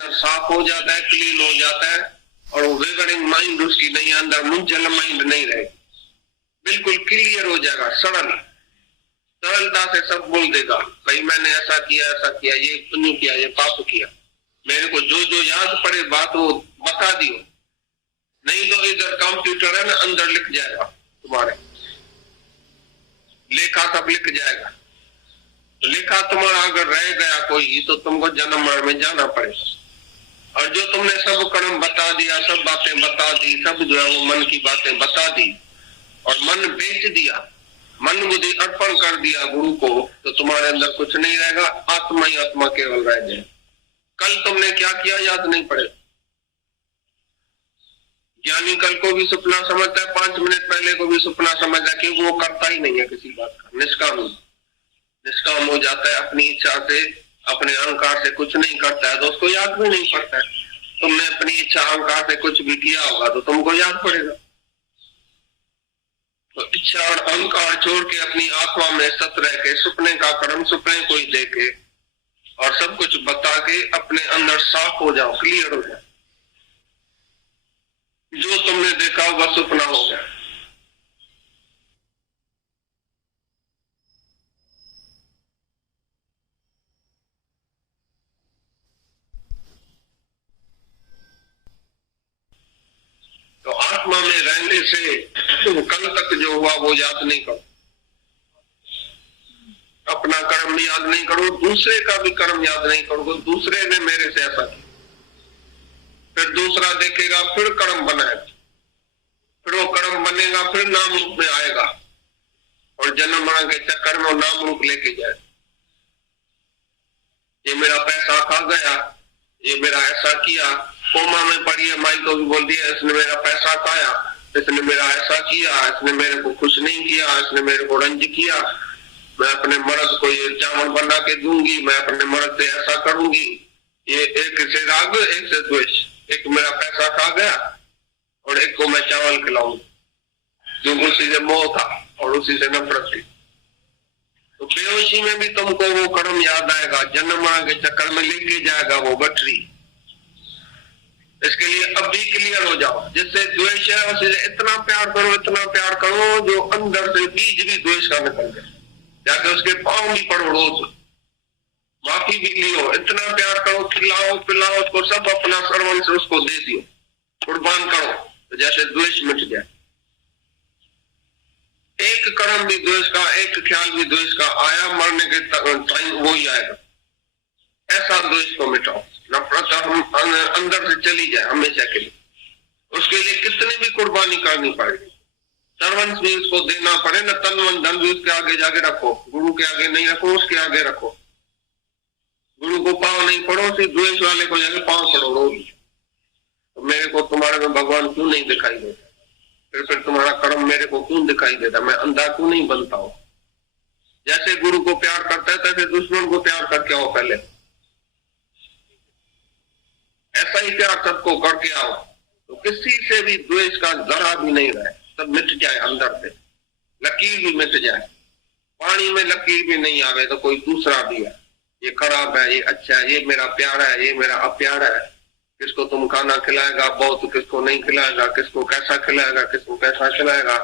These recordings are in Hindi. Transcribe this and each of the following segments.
साफ हो जाता है, क्लीन हो जाता है, और वो वेवरिंग माइंड उसकी नहीं, अंदर मुंझल माइंड नहीं रहे, बिल्कुल क्लियर हो जाएगा, सरलता से सब बोल देगा, भाई मैंने ऐसा किया, ये पुण्य किया, ये पाप किया, मेरे को जो जो याद पड़े बात वो बता दियो। नहीं तो इधर कंप्यूटर है ना, अंदर लिख जाएगा, तुम्हारे लेखा सब लिख जाएगा। तो लेखा तुम्हारा अगर रह गया कोई तो तुमको जन्म मरण में जाना पड़ेगा। और जो तुमने सब कर्म बता दिया, सब बातें बता दी, सब जो है वो मन की बातें बता दी, और मन बेच दिया, मन बुद्धि अर्पण कर दिया गुरु को, तो तुम्हारे अंदर कुछ नहीं रहेगा, आत्मा ही आत्मा केवल रह जाए। कल तुमने क्या किया याद नहीं पड़ेगा। ज्ञानी कल को भी सपना समझता है, 5 मिनट पहले को भी सपना समझता है, क्योंकि वो करता ही नहीं है किसी बात का, निष्काम हो जाता है, अपनी इच्छा से अपने अहंकार से कुछ नहीं करता है, तो उसको याद भी नहीं पड़ता है। तुमने अपनी इच्छा अहंकार से कुछ भी किया होगा तो तुमको याद पड़ेगा। तो इच्छा और अहंकार छोड़ के अपनी आत्मा में सत रह के सपने का कर्म सपने को ही दे के और सब कुछ बता के अपने अंदर साफ हो जाओ, क्लियर हो जाओ। जो तुमने देखा वह सपना हो गया। तो आत्मा में रहने से कल तक जो हुआ वो याद नहीं करो, अपना कर्म भी याद नहीं करो, दूसरे का भी कर्म याद नहीं करो। दूसरे ने मेरे से ऐसा किया, फिर दूसरा देखेगा, फिर कर्म बनाएगा, फिर वो कर्म बनेगा, फिर नाम रूप में आएगा, और जन्म मरण के चक्कर में वो नाम रूप लेके जाए। ये मेरा पैसा खा गया, ये मेरा ऐसा किया, कोमा में पड़ी है, माई को भी बोल दिया इसने मेरा पैसा खाया, इसने मेरा ऐसा किया, इसने मेरे को खुश नहीं किया, इसने मेरे को रंज किया, मैं अपने मर्द को ये चावल बना के दूंगी, मैं अपने मर्द से ऐसा करूंगी। ये एक से राग, एक से द्वेष, एक मेरा पैसा खा गया और एक को मैं चावल खिलाऊंगा, जो उसी से मोह था और उसी से नफरत थी। तो बेहोशी में भी तुमको वो कर्म याद आएगा, जन्म मरण के चक्कर में लेके जाएगा वो गठरी। इसके लिए अब भी क्लियर हो जाओ, जिससे द्वेष है उसे इतना प्यार करो, इतना प्यार करो, जो अंदर से बीज भी द्वेष का निकल जाए, जाके उसके पांव भी पड़ो, रोज माफी भी लियो, इतना प्यार करो, खिलाओ पिलाओ उसको, सब अपना सर्वन से उसको दे दियो, कुर्बान करो, तो जैसे द्वेष मिट जाए। एक कर्म भी द्वेष का, एक ख्याल भी द्वेष का आया, मरने के टाइम वो ही आएगा। ऐसा द्वेष को मिटाओ, नफरत हम अंदर से चली जाए हमेशा के लिए। उसके लिए कितनी भी कुर्बानी करनी पड़ेगी, सर्वंस भी उसको देना पड़े ना, तन मन धन भी उसके आगे जाके रखो, गुरु के आगे नहीं रखो, उसके आगे रखो। गुरु को पाँव नहीं पड़ो, सिर्फ द्वेष वाले को जाके पाँव पड़ो रोज। तो मेरे को तुम्हारे में भगवान क्यों नहीं दिखाई देता, फिर तुम्हारा कर्म मेरे को क्यों दिखाई देता, मैं अंधा क्यों नहीं बनता हूं। जैसे गुरु को प्यार करता है तैसे दुश्मन को प्यार करके आओ, पहले ऐसा ही प्यार सबको करके आओ, तो किसी से भी द्वेष का जरा भी नहीं रहे, सब मिट जाए अंदर से, लकीर भी मिट जाए। पानी में लकीर भी नहीं आवे तो कोई दूसरा भी है, ये खराब है, ये अच्छा है, ये मेरा प्यारा है, ये मेरा अप्यारा है, किसको तुम खाना खिलाएगा बहुत, किसको नहीं खिलाएगा, किसको कैसा खिलाएगा, किसको कैसा खिलाएगा,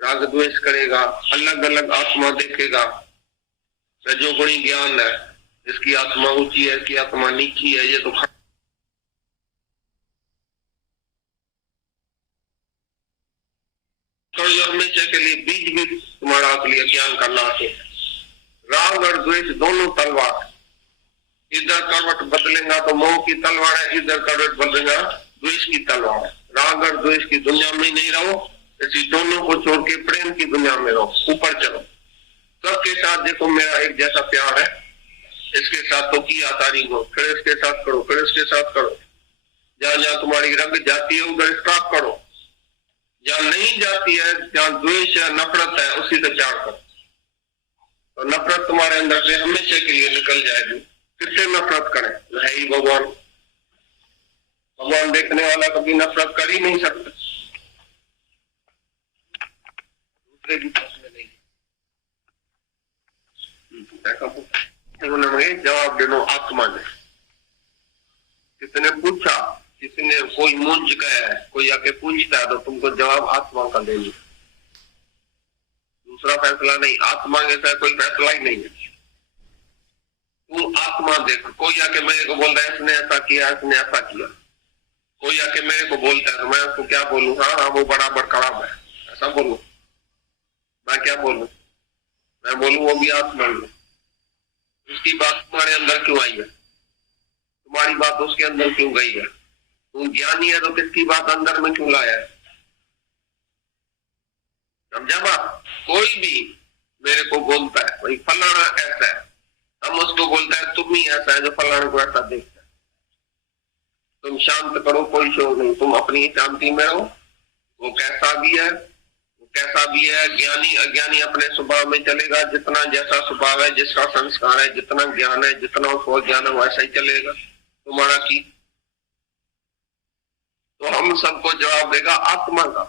राग द्वेष करेगा, अलग अलग आत्मा देखेगा। रजोगुणी ज्ञान है, इसकी आत्मा ऊंची है, इसकी आत्मा नीची है, ये तो हमेशा के लिए बीज भी तुम्हारा लिए ज्ञान का नाश है। राग और द्वेष दोनों तलवार, इधर करवट बदलेगा तो मोह की तलवार है, इधर करवट बदलेगा द्वेष की तलवार है। राग और द्वेष की दुनिया में नहीं रहो, इसी दोनों को छोड़ के प्रेम की दुनिया में रहो, ऊपर चलो। सबके साथ देखो मेरा एक जैसा प्यार है, इसके साथ तो किया तारीफ हो, फिर इसके साथ करो, फिर इसके साथ करो। जहां जहां तुम्हारी रंग जाती है उधर स्टॉप करो, जहां नहीं जाती है, जहां द्वेष है नफरत है, उसी से प्यार करो, तो नफरत तुम्हारे अंदर से हमेशा के लिए निकल जाएगी। किससे नफरत करें, है ही भगवान। भगवान देखने वाला कभी नफरत कर ही नहीं सकता, दूसरे की में नहीं। उन्होंने जवाब देनो आत्मा ने, किसी ने पूछा, किसी ने कोई मूंझ गया है, कोई आके पूछता है तो तुमको जवाब आत्मा का देंगे, दूसरा फैसला नहीं। आत्मा के साथ कोई फैसला ही नहीं है। तू आत्मा देख, कोई आके मेरे को बोल रहा है इसने ऐसा किया, इसने ऐसा किया, कोई आके मेरे को बोलता है तो मैं उसको क्या बोलूं? हाँ हाँ वो बराबर खराब है, ऐसा बोलूं? मैं क्या बोलूं? मैं बोलूं वो भी आत्मा है, उसकी बात तुम्हारे अंदर क्यों आई है, तुम्हारी बात उसके अंदर क्यों गई है? तू ज्ञानी है तो किसकी बात अंदर में क्यों लाया है? समझा बात? कोई भी मेरे को बोलता है भाई फलाना ऐसा है, हम उसको बोलता है तुम ही ऐसा है जो फलाने को ऐसा देखता है। तुम शांत करो, कोई शोर नहीं, तुम अपनी शांति में रहो। वो कैसा भी है, वो कैसा भी है, ज्ञानी अज्ञानी अपने स्वभाव में चलेगा। जितना जैसा स्वभाव है, जिसका संस्कार है, जितना ज्ञान है, जितना उसको ज्ञान है, वैसा ही चलेगा। तुम्हारा की तो हम सबको जवाब देगा आत्मा का,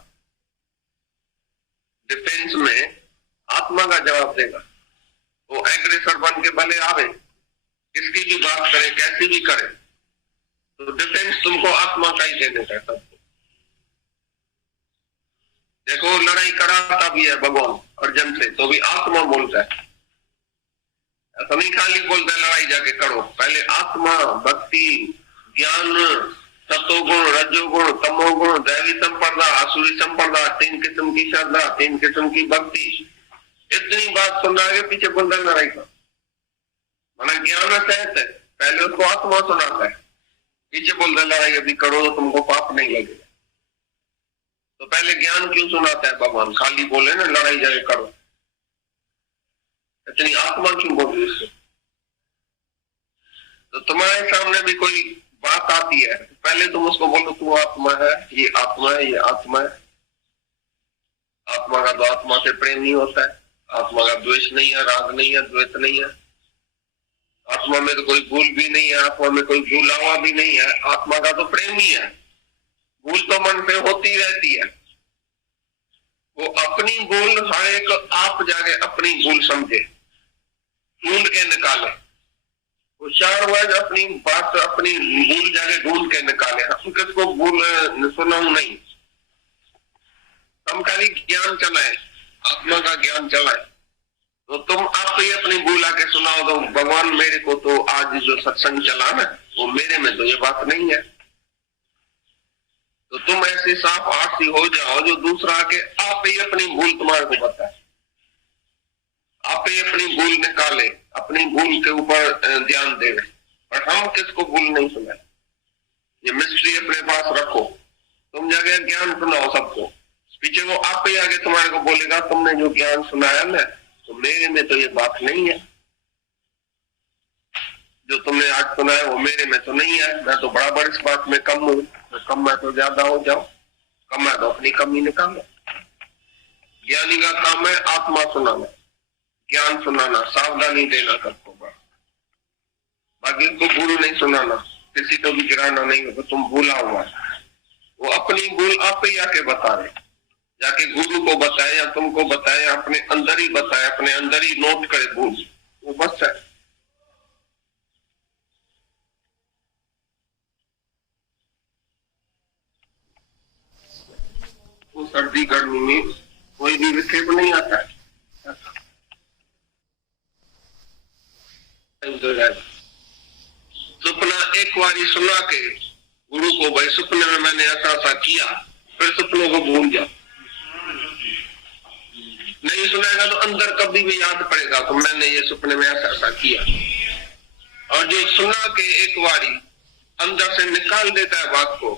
डिफेंस में आत्मा का जवाब देगा। वो एग्रेसर बन के भले आवे, किसकी भी बात करे, कैसी भी करे, तो डिफेंस तुमको आत्मा का ही देने का सबको। देखो लड़ाई कराता भी है भगवान अर्जुन से, तो भी आत्मा बोलता है, ऐसा नहीं खाली बोलता है लड़ाई जाके करो। पहले आत्मा, भक्ति, ज्ञान, सतोगुण, रजोगुण, तमोगुण, दैवी संपदा, आसुरी संपदा, 3 किस्म की श्रद्धा, 3 किस्म की भक्ति, इतनी बात सुन रहा है, पीछे बोल रहा है लड़ाई का। माना ज्ञान सहित है, पहले उसको आत्मा सुनाता है, पीछे बोल रहा है लड़ाई अभी करो तो तुमको पाप नहीं लगेगा। तो पहले ज्ञान क्यों सुनाता है भगवान? खाली बोले ना लड़ाई जाके करो, इतनी आत्मा क्यों बोल रही है? तो तुम्हारे सामने भी कोई बात आती है, पहले तुम उसको बोलो तू आत्मा है, ये आत्मा है, ये आत्मा है। आत्मा का तो आत्मा से प्रेम नहीं होता है, आत्मा का द्वेष नहीं है, राग नहीं है, द्वेष नहीं है, आत्मा में तो कोई भूल भी नहीं है, आत्मा में कोई भूला हुआ भी नहीं है। आत्मा का तो प्रेम ही है, भूल तो मन पे होती रहती है। वो अपनी भूल हर एक आप जाके अपनी भूल समझे, ढूंढ के निकाले, होशियार हुआ अपनी बात, अपनी भूल जाके ढूंढ के निकाले। हम किसको भूल सुनाऊं नहीं, हम खाली ज्ञान चलाए, आत्मा का ज्ञान चलाए। तो तुम आप ही अपनी भूल आके सुनाओ तो भगवान मेरे को तो आज जो सत्संग चला ना, वो मेरे में तो ये बात नहीं है। तो तुम ऐसे साफ आरसी हो जाओ जो दूसरा आके आप ही अपनी भूल तुम्हारे को बताए, आप ही अपनी भूल निकाले, अपनी भूल के ऊपर ध्यान दे। और हम किसको भूल नहीं सुनाए, ये मिस्ट्री अपने पास रखो। तुम जाके ज्ञान सुनाओ सबको, पीछे वो आप ही आगे तुम्हारे को बोलेगा तुमने जो ज्ञान सुनाया ना, तो मेरे में तो ये बात नहीं है, जो तुमने आज सुना है वो मेरे में तो नहीं है। मैं तो बराबर इस बात में कम हूं, कम है तो ज्यादा हो जाओ, कम है तो अपनी कमी निकालो। ज्ञानी का काम है आत्मा सुनाना, ज्ञान सुनाना, सावधानी देना सबको, बाकी को भूल नहीं सुनाना, किसी को भी गिराना नहीं होगा तुम भूला हुआ। वो अपनी भूल आप ही आके बता रहे, जाके गुरु को बताए या तुमको बताए, अपने अंदर ही बताए, अपने अंदर ही नोट करे भूल, वो बस है। वो सर्दी गर्मी में कोई भी विक्षेप नहीं आता है। सपना एक बारी सुना के गुरु को, भाई सपने में मैंने ऐसा ऐसा किया, फिर सपनों को भूल जा। नहीं सुनाएगा तो अंदर कभी भी याद पड़ेगा तो मैंने ये सपने में ऐसा ऐसा किया। और जो सुना के एक बारी अंदर से निकाल देता है बात को,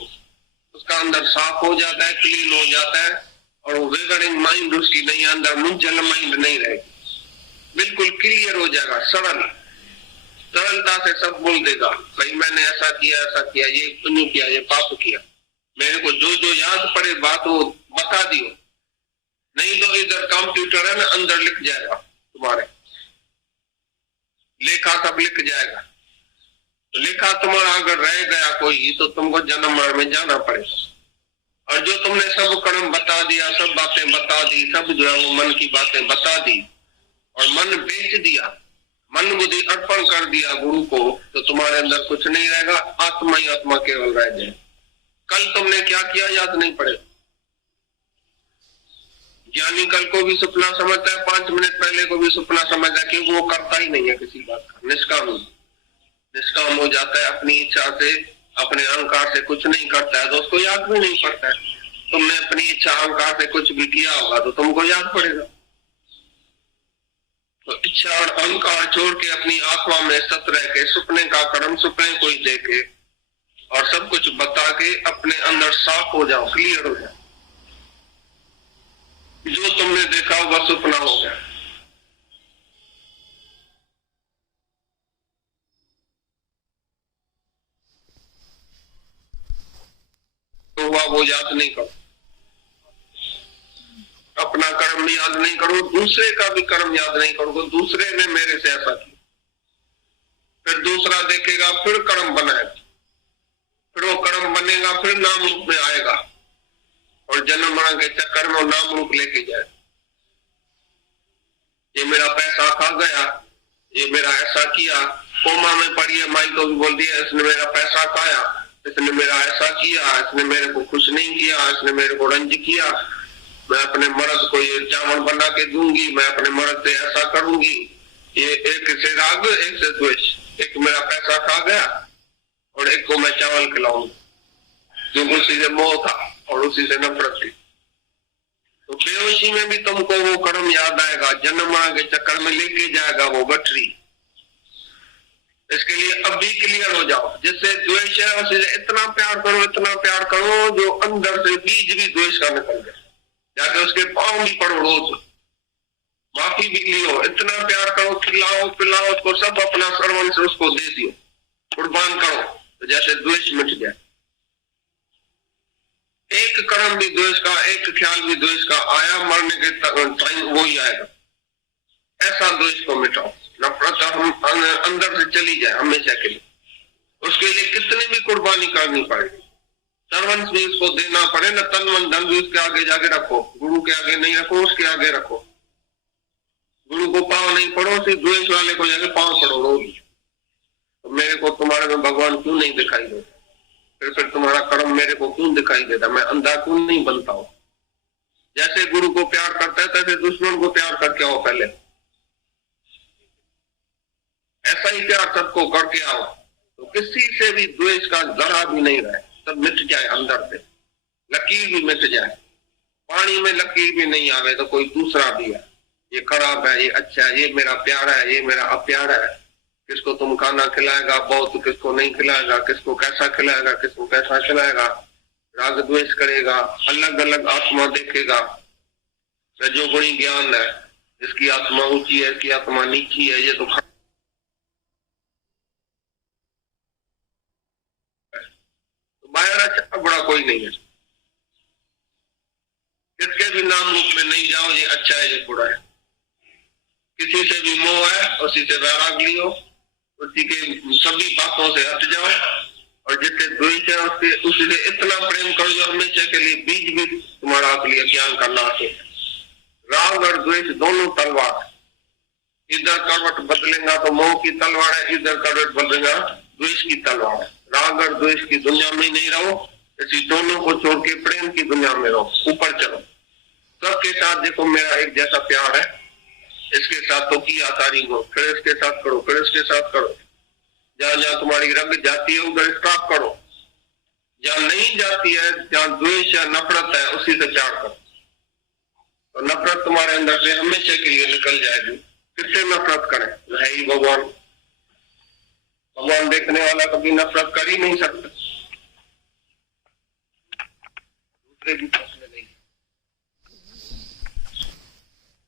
उसका अंदर साफ हो जाता है, क्लीन हो जाता है, और वो वेगरिंग माइंड उसकी नहीं, अंदर मुंझल माइंड नहीं रहेगी, बिल्कुल क्लियर हो जाएगा, सरलता से सब बोल देगा, भाई मैंने ऐसा किया, ये पुण्य किया, ये पाप किया। मेरे को जो जो याद पड़े बात वो बता दियो, नहीं तो इधर कंप्यूटर है ना, अंदर लिख जाएगा, तुम्हारे लेखा सब लिख जाएगा। तो लेखा तुम्हारा अगर रह गया कोई तो तुमको जन्म मरण में जाना पड़ेगा। और जो तुमने सब कर्म बता दिया, सब बातें बता दी, सब जो है वो मन की बातें बता दी और मन बेच दिया, मन बुद्धि अर्पण कर दिया गुरु को, तो तुम्हारे अंदर कुछ नहीं रहेगा, आत्मा ही आत्मा केवल रह जाए। कल तुमने क्या किया याद नहीं पड़ेगा। ज्ञानी कल को भी सपना समझता है, 5 मिनट पहले को भी सपना समझता है, क्योंकि वो करता ही नहीं है किसी बात का, निष्काम हो जाता है, अपनी इच्छा से अपने अहंकार से कुछ नहीं करता है, तो उसको याद भी नहीं पड़ता है। तुमने अपनी इच्छा अहंकार से कुछ भी किया होगा तो तुमको याद पड़ेगा। तो इच्छा और अहंकार छोड़ के अपनी आत्मा में सत रह के सपने का कर्म सपने को ही देके और सब कुछ बता के अपने अंदर साफ हो जाओ, क्लियर हो जाओ। जो तुमने देखा वह सपना हो गया, तो हुआ वो याद नहीं करो। अपना कर्म भी याद नहीं करो, दूसरे का भी कर्म याद नहीं करो। दूसरे ने मेरे से ऐसा किया, फिर दूसरा देखेगा, फिर कर्म बनाएगा, फिर वो कर्म बनेगा, फिर नाम रूप में आएगा और जन्म मरण के चक्कर में नाम रूप लेके जाए। ये मेरा पैसा खा गया, ये मेरा ऐसा किया, कोमा में पड़ी है, माई को भी बोल दिया इसने मेरा पैसा खाया, इसने मेरा ऐसा किया, इसने मेरे को खुश नहीं किया, इसने मेरे को रंज किया, मैं अपने मर्द को ये चावल बना के दूंगी, मैं अपने मर्द से ऐसा करूंगी। ये एक से राग, एक से द्वेष, एक मेरा पैसा खा गया और एक को मैं चावल खिलाऊंगी, क्योंकि उसी से मोह था और उसी से नफरत थी। तो बेहोशी में भी तुमको वो कर्म याद आएगा, जन्म मरण के चक्कर में लेके जाएगा वो गठरी। इसके लिए अब भी क्लियर हो जाओ, जिससे द्वेष है उसी से इतना प्यार करो, इतना प्यार करो जो अंदर से बीज भी द्वेष का निकल जाए। जाके उसके पांव भी पड़ो, रोज माफी भी लियो, इतना प्यार करो, खिलाओ पिलाओ उसको, सब अपना सर्वन से उसको दे दियो, कुर्बान करो, तो जैसे द्वेष मिट जाए। एक कर्म भी द्वेष का, एक ख्याल भी द्वेष का आया, मरने के टाइम वो ही आएगा। ऐसा द्वेष को मिटाओ, नफरत हम अंदर से चली जाए हमेशा के लिए। उसके लिए कितनी भी कुर्बानी करनी पड़ेगी, सर्वंस भी उसको देना पड़े ना, तन मन धन भी उसके आगे जाके रखो, गुरु के आगे नहीं रखो, उसके आगे रखो। गुरु को पाँव नहीं पड़ो, सिर्फ द्वेष वाले को जाके पाँव पड़ो रोज। तो मेरे को तुम्हारे में भगवान क्यों नहीं दिखाई देता, फिर तुम्हारा कर्म मेरे को क्यों दिखाई देता, मैं अंधा क्यों नहीं बनता हूं। जैसे गुरु को प्यार करता है तैसे दुश्मन को प्यार करके आओ, पहले ऐसा ही प्यार सबको करके आओ, तो किसी से भी द्वेष का जरा भी नहीं रहे, सब मिट जाए अंदर से, लकीर भी मिट जाए। पानी में लकीर भी नहीं आवे तो कोई दूसरा भी है, ये खराब है, ये अच्छा है, ये मेरा प्यारा है, ये मेरा अप्यारा है, किसको तुम खाना खिलाएगा बहुत, किसको नहीं खिलाएगा, किसको कैसा खिलाएगा, किसको कैसा खिलाएगा, राग द्वेष करेगा, अलग अलग आत्मा देखेगा। रजोगुणी ज्ञान है, इसकी आत्मा ऊंची है, इसकी आत्मा नीची है, ये तो बाहर अच्छा बड़ा कोई नहीं है। किसके भी नाम रूप में नहीं जाओ, ये अच्छा है ये बुरा है। किसी से भी मोह है उसी से वैराग लियो, उसी के सभी बातों से हट जाओ, और जिससे द्वेष है उसके उसी से इतना प्रेम करो जो हमेशा के लिए बीज भी तुम्हारा असली ज्ञान का नाश है। राग और द्वेष दोनों तलवार, इधर करवट बदलेगा तो मोह की तलवार है, इधर करवट बदलेगा द्वेष की तलवार है। राग और द्वेष की दुनिया में नहीं रहो, इसी दोनों को छोड़ के प्रेम की दुनिया में रहो, ऊपर चलो। सबके साथ देखो मेरा एक जैसा प्यार है, इसके साथ तो किया तारीख हो, फिर इसके साथ करो, फिर इसके साथ करो। जहां जहां तुम्हारी रंग जाती है उधर स्टॉप करो, जहां नहीं जाती है, जहां द्वेष या नफरत है उसी से प्यार करो, तो नफरत तुम्हारे अंदर से हमेशा के लिए निकल जाएगी। किससे नफरत करें, है ही भगवान। भगवान देखने वाला कभी नफरत कर ही नहीं सकता, दूसरे की पसंद नहीं।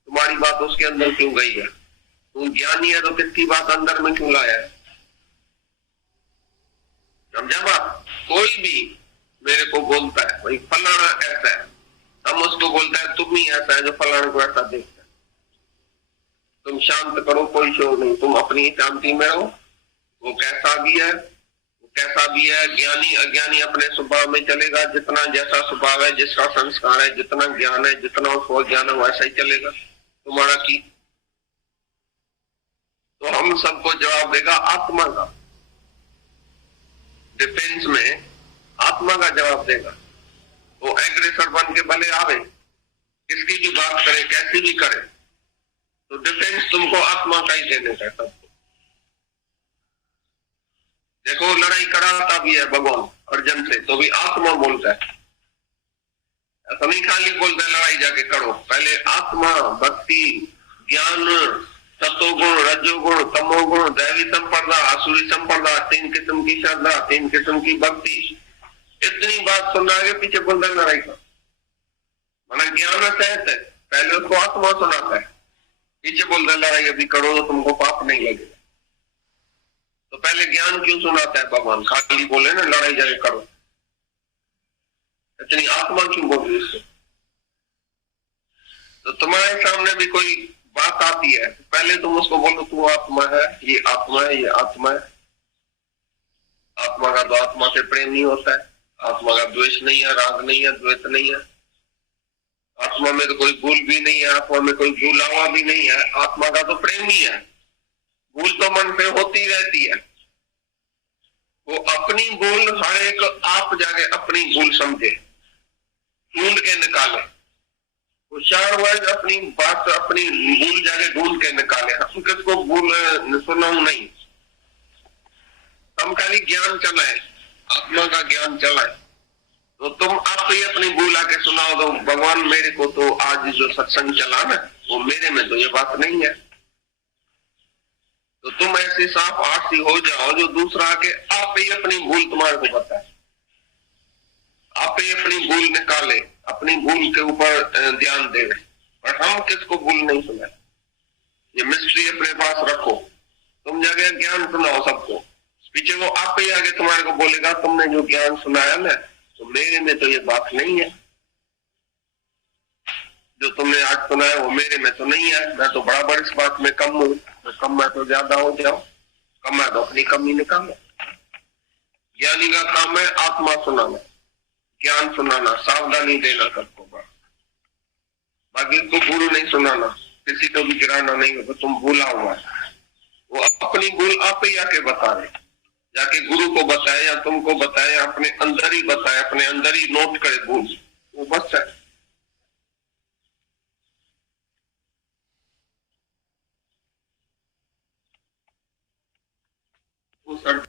तुम्हारी बात उसके अंदर क्यों गई है, तुम ज्ञानी है तो किसकी बात अंदर में क्यों लाया है, समझा बात। कोई भी मेरे को बोलता है भाई फलाना ऐसा है, हम उसको बोलता है तुम ही ऐसा है जो फलाने को ऐसा देखता है। तुम शांत करो, कोई शोर नहीं, तुम अपनी शांति में रहो। वो कैसा भी है, वो कैसा भी है, ज्ञानी अज्ञानी अपने स्वभाव में चलेगा, जितना जैसा स्वभाव है, जिसका संस्कार है, जितना ज्ञान है, जितना उसको ज्ञान है वैसा ही चलेगा। तुम्हारा की तो हम सबको जवाब देगा आत्मा का। डिफेंस में आत्मा का जवाब देगा। वो एग्रेसर बन के भले आवे, किसकी भी बात करे, कैसी भी करे, तो डिफेंस तुमको आत्मा का ही देने का सबको। देखो लड़ाई कराता भी है भगवान अर्जुन से, तो भी आत्मा बोलता है, ऐसा नहीं खाली बोलता है लड़ाई जाके करो। पहले आत्मा, भक्ति, ज्ञान, सतोगुण, रजोगुण, तमोगुण, दैवी संपदा, आसुरी संपदा, 3 किस्म की श्रद्धा, 3 किस्म की भक्ति, इतनी बात सुनना के पीछे बोलता है लड़ाई का। माना ज्ञान सहत है, पहले उसको आत्मा सुनाता है, पीछे बोलता है लड़ाई अभी करो तो तुमको पाप नहीं लगेगा। तो पहले ज्ञान क्यों सुनाता है भगवान? खाली बोले ना लड़ाई जाके करो, इतनी आत्मा क्यों बोल रही इससे? तो तुम्हारे सामने भी कोई बात आती है, पहले तुम उसको बोलो तू आत्मा है, ये आत्मा है, ये आत्मा है। आत्मा का तो आत्मा से प्रेम नहीं होता है, आत्मा का द्वेष नहीं है, राग नहीं है, द्वेष नहीं है, आत्मा में तो कोई भूल भी नहीं है, आत्मा में कोई भूला हुआ भी नहीं है। आत्मा का तो प्रेम ही है, भूल तो मन पे होती रहती है। वो अपनी भूल हर एक आप जाके अपनी भूल समझे, ढूंढ के निकाले। होशियार वर्ग अपनी बात, अपनी भूल जाके ढूंढ के निकाले। हम किसको भूल सुना नहीं, हम खाली ज्ञान चलाए, आत्मा का ज्ञान चलाए। तो तुम आप ही अपनी भूल आके सुनाओ तो भगवान मेरे को तो आज जो सत्संग चला ना, वो मेरे में तो ये बात नहीं है। तो तुम ऐसे साफ आरसी हो जाओ जो दूसरा आके आप ही अपनी भूल तुम्हारे को बताए, आप ही अपनी भूल निकाले, अपनी भूल के ऊपर ध्यान दे। और हम किसको भूल नहीं सुनाए, ये मिस्ट्री अपने पास रखो। तुम जाके ज्ञान सुनाओ सबको, पीछे वो आप ही आगे तुम्हारे को बोलेगा तुमने जो ज्ञान सुनाया ना, तो मेरे में तो ये बात नहीं है, जो तुमने आज सुनाया वो मेरे में तो नहीं है। मैं तो बराबर इस बात में कम हूं, तो कम है तो ज्यादा हो जाओ, कम है तो अपनी कमी निकालो। ज्ञानी का काम है आत्मा सुनाना, ज्ञान सुनाना, सावधानी देना सबको, बाकी को भूल नहीं सुनाना, किसी को भी गिराना नहीं हो तो तुम भूला हुआ है। वो अपनी भूल आप ही आके बता रहे, जाके गुरु को बताए या तुमको बताए, अपने अंदर ही बताए, अपने अंदर ही नोट करे भूल, वो बस है।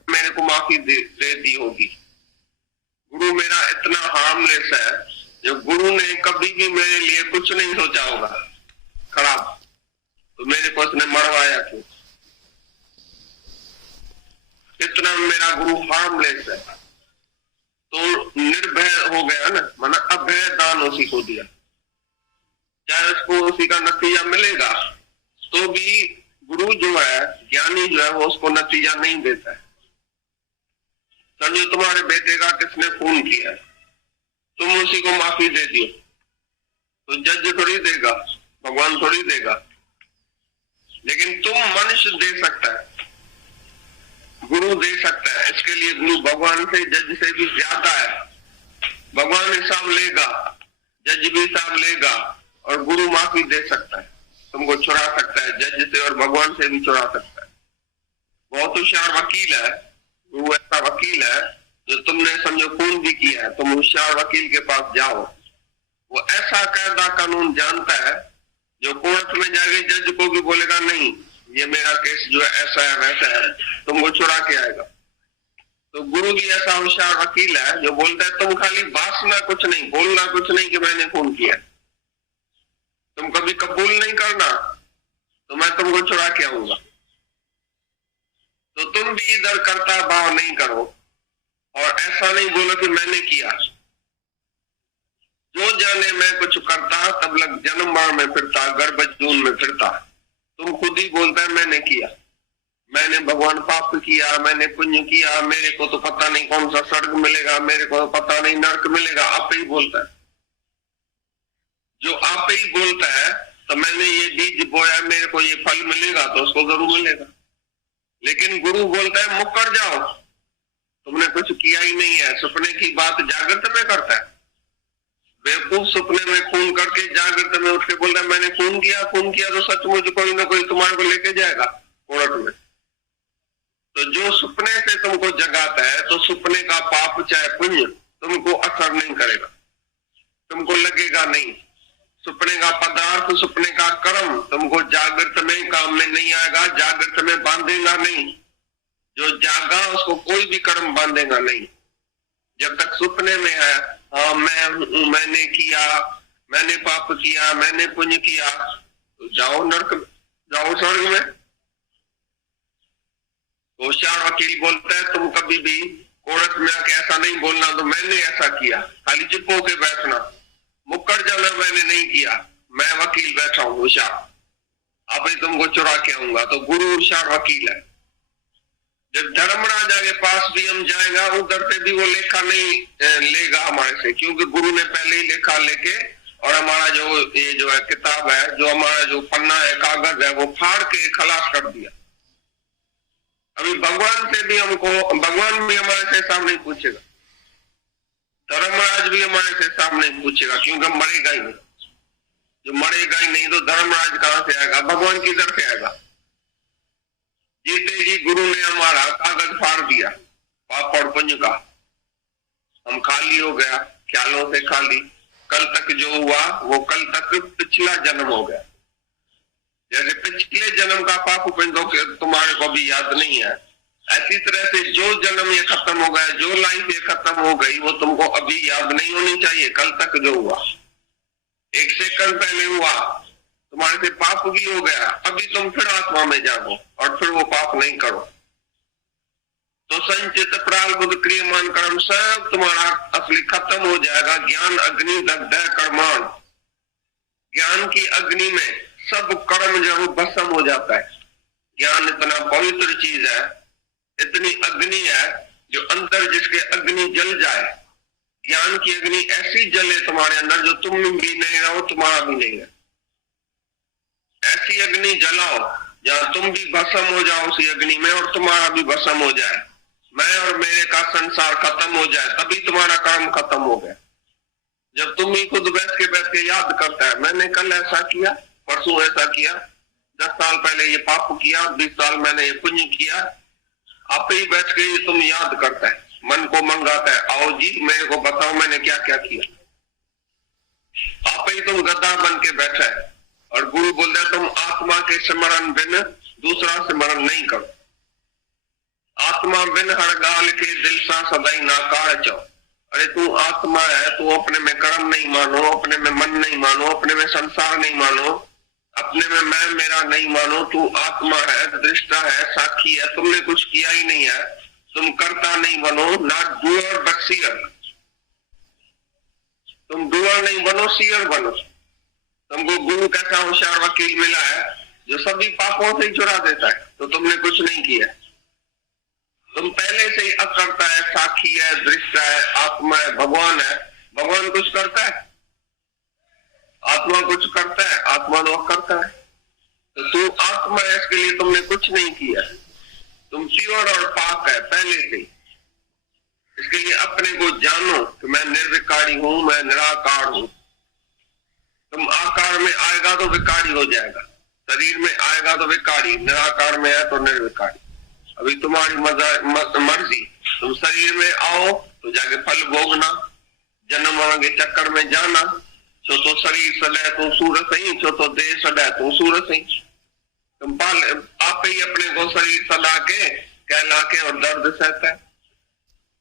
मेरे को माफी दे दी होगी। गुरु मेरा इतना हार्मलेस है, जो गुरु ने कभी भी मेरे लिए कुछ नहीं सोचा होगा खराब, तो मेरे को उसने मरवाया क्यों? इतना मेरा गुरु हार्मलेस है, तो निर्भय हो गया ना, माना अभय दान उसी को दिया। चाहे उसको उसी का नतीजा मिलेगा, तो भी गुरु जो है, ज्ञानी जो है, वो उसको नतीजा नहीं देता है। समझो तुम्हारे बेटे का किसने खून किया, तुम उसी को माफी दे दियो, तो जज थोड़ी देगा, भगवान थोड़ी देगा। लेकिन तुम मनुष्य दे सकता है, गुरु दे सकता है। इसके लिए गुरु भगवान से, जज से भी ज्यादा है। भगवान हिसाब लेगा, जज भी हिसाब लेगा, और गुरु माफी दे सकता है, तुमको छुड़ा सकता है जज से, और भगवान से भी छुड़ा सकता है। बहुत होशियार वकील है वो, ऐसा वकील है जो तुमने समझो खून भी किया है, तुम होशियार वकील के पास जाओ, वो ऐसा कायदा कानून जानता है जो कोर्ट में जाके जज को भी बोलेगा नहीं ये मेरा केस जो है ऐसा है वैसा है, तुमको छुड़ा के आएगा। तो गुरु भी ऐसा होशियार वकील है जो बोलता है तुम खाली बासना कुछ नहीं, बोलना कुछ नहीं कि मैंने खून किया, तुम कभी कबूल नहीं करना तो मैं तुमको छुड़ा के आऊंगा। तो तुम भी इधर करता भाव नहीं करो, और ऐसा नहीं बोलो कि मैंने किया। जो जाने मैं कुछ करता तब लग जन्म बार में फिरता, गर्भ जून में फिरता। तुम खुद ही बोलता है मैंने किया, मैंने भगवान पाप किया, मैंने पुण्य किया, मेरे को तो पता नहीं कौन सा स्वर्ग मिलेगा, मेरे को तो पता नहीं नरक मिलेगा। आप ही बोलता है, जो आप ही बोलता है तो मैंने ये बीज बोया, मेरे को ये फल मिलेगा, तो उसको जरूर मिलेगा। लेकिन गुरु बोलता है मुकर जाओ, तुमने कुछ किया ही नहीं है। सपने की बात जागृत में करता है, बेवकूफ सपने में खून करके जागृत में उठ के बोलता है मैंने खून किया, खून किया तो सचमुच कोई ना कोई तुम्हारे को लेके जाएगा, कोर्ट में। तो जो सपने से तुमको जगाता है, तो सपने का पाप चाहे पुण्य तुमको असर नहीं करेगा, तुमको लगेगा नहीं। सपने का पदार्थ, सपने का कर्म तुमको जागृत में काम में नहीं आएगा, जागृत में बांधेगा नहीं। जो जागा उसको कोई भी कर्म बांधेगा नहीं। जब तक सपने में है, हाँ मैं हूं, मैंने किया, मैंने पाप किया, मैंने पुण्य किया, तो जाओ नरक में, जाओ स्वर्ग में। होशियार वकील बोलता है तुम कभी भी कोर्ट में आके ऐसा नहीं बोलना तो मैंने ऐसा किया, खाली चुप होके बैठना, मुक्कर जाना मैंने नहीं किया, मैं वकील बैठा हूं होशियार, अब तुमको चुरा के आऊंगा। तो गुरु होशियार वकील है। जब धर्मराजा के पास भी हम जाएगा, उधर से भी वो लेखा नहीं लेगा हमारे से, क्योंकि गुरु ने पहले ही लेखा लेके और हमारा जो ये जो है किताब है, जो हमारा जो पन्ना है, कागज है, वो फाड़ के खलास कर दिया। अभी भगवान से भी हमको, भगवान भी हमारे से हिसाब नहीं पूछेगा, धर्मराज भी हमारे से हिसाब नहीं पूछेगा, क्योंकि हम मरेगा ही नहीं। जो मरेगा ही नहीं तो धर्मराज कहां से आएगा, भगवान किधर से आएगा। जीते जी गुरु ने हमारा कागज फाड़ दिया पाप और पुण्य का, हम खाली हो गया, ख्यालों से खाली। कल तक जो हुआ वो कल तक पिछला जन्म हो गया। जैसे पिछले जन्म का पाप पुण्य तुम्हारे को भी याद नहीं है, ऐसी तरह से जो जन्म ये खत्म हो गया, जो लाइफ ये खत्म हो गई, वो तुमको अभी याद नहीं होनी चाहिए। कल तक जो हुआ, एक सेकंड पहले हुआ, तुम्हारे से पाप भी हो गया, अभी तुम फिर आत्मा में जागो और फिर वो पाप नहीं करो। तो संचित प्रारब्ध क्रियमान कर्म सब तुम्हारा असली खत्म हो जाएगा। ज्ञान अग्नि दग्ध कर्माण, ज्ञान की अग्नि में सब कर्म जो भस्म हो जाता है। ज्ञान इतना पवित्र चीज है, इतनी अग्नि है, जो अंदर जिसके अग्नि जल जाए, ज्ञान की अग्नि ऐसी जले तुम्हारे अंदर जो तुम भी नहीं रहो, तुम्हारा भी नहीं है। ऐसी अग्नि जलाओ जहां तुम भी भस्म हो जाओ उसी अग्नि में, और तुम्हारा भी भस्म हो जाए, मैं और मेरे का संसार खत्म हो जाए, तभी तुम्हारा कर्म खत्म हो गया। जब तुम ही खुद बैठ के याद करता है, मैंने कल ऐसा किया, परसों ऐसा किया, 10 साल पहले ये पाप किया, 20 साल मैंने ये पुण्य किया, आप ही बैठ के तुम याद करता है, मन को मंगाता है, आओ जी मेरे को बताओ मैंने क्या क्या किया। आप ही तुम गद्दा बन के बैठा है, और गुरु बोलता है तुम आत्मा के स्मरण बिन दूसरा स्मरण नहीं करो। आत्मा बिन हर गाल के दिल सा सदाई नाकार चो। अरे तू आत्मा है, तू अपने में कर्म नहीं मानो, अपने में मन नहीं मानो, अपने में संसार नहीं मानो, अपने में मैं मेरा नहीं मानो। तू आत्मा है, दृष्टा है, साक्षी है, तुमने कुछ किया ही नहीं है, तुम कर्ता नहीं बनो, नॉट डूअर बट सीयर। तुम डूअर नहीं बनो, सीयर बनो। तुमको गुरु कैसा होशियार वकील मिला है जो सभी पापों से ही चुरा देता है, तो तुमने कुछ नहीं किया। तुम पहले से ही अकर्ता है, साक्षी है, दृष्टा है, आत्मा है, भगवान है। भगवान कुछ करता है, आत्मा कुछ करता है, आत्मा तो करता है। तो तू आत्मा है, इसके लिए तुमने कुछ नहीं किया, तुम प्योर और पाक है पहले से। इसके लिए अपने को जानो कि मैं निर्विकारी हूं, मैं निराकार हूं। तुम आकार में आएगा तो विकारी हो जाएगा, शरीर में आएगा तो विकारी, निराकार में है तो निर्विकारी। अभी तुम्हारी मर्जी, तुम शरीर में आओ तो जाके फल भोगना, जन्म आगे चक्कर में जाना, छो तो शरीर सड़े तो सूरत सही, छो तो देह सड़े तो सूरत सही। तुम आप ही अपने को शरीर सड़ा के कहला के और दर्द सहता है,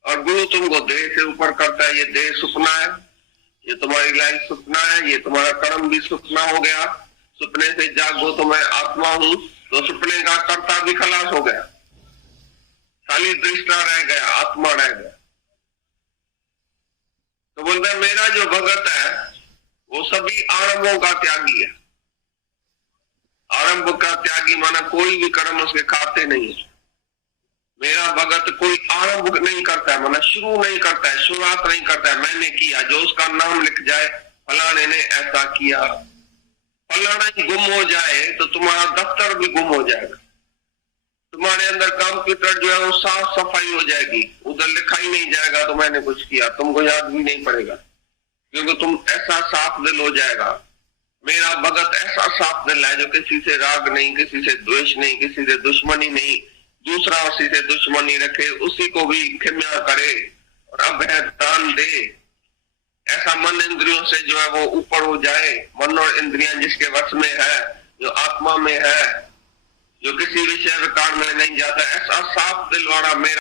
और गुरु तुमको देह से ऊपर करता है। ये देह सुपना है, ये तुम्हारी लाइफ सुपना है, ये तुम्हारा कर्म भी सुपना हो गया। सुपने से जागो तो मैं आत्मा हूं, तो सुपने का कर्ता भी खलास हो गया, खाली दृष्टा रह गया, आत्मा रह गया। तो बोलता है मेरा जो भगत है वो सभी आरंभों का त्यागी है। आरंभ का त्यागी माना कोई भी कर्म उसके खाते नहीं है। मेरा भगत कोई आरंभ नहीं करता है, माना शुरू नहीं करता है, शुरुआत नहीं करता है। मैंने किया, जो उसका नाम लिख जाए, फलाने ने ऐसा किया, फलाना ही गुम हो जाए तो तुम्हारा दफ्तर भी गुम हो जाएगा। तुम्हारे अंदर कंप्यूटर जो है वो साफ सफाई हो जाएगी, उधर लिखा ही नहीं जाएगा तो मैंने कुछ किया, तुमको याद भी नहीं पड़ेगा, क्योंकि तुम ऐसा साफ दिल हो जाएगा। मेरा भगत ऐसा साफ दिल है जो किसी से राग नहीं, किसी से द्वेष नहीं, किसी से दुश्मनी नहीं, दूसरा उसी से दुश्मनी रखे, उसी को भी क्षमा करे और अभय दान दे। ऐसा मन इंद्रियों से जो है वो ऊपर हो जाए, मन और इंद्रियां जिसके वश में है, जो आत्मा में है, जो किसी विषय विकार में नहीं जाता, ऐसा साफ दिल वाला मेरा